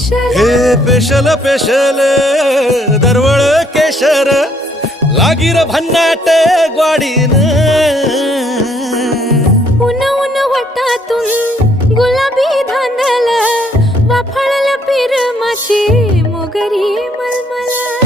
हे special special दरवळ केशर लागीर भन्नाट ग्वाडीन उन उन वटातून गुलाबी धांदल वाफळल पिरमाची मोगरी मलमल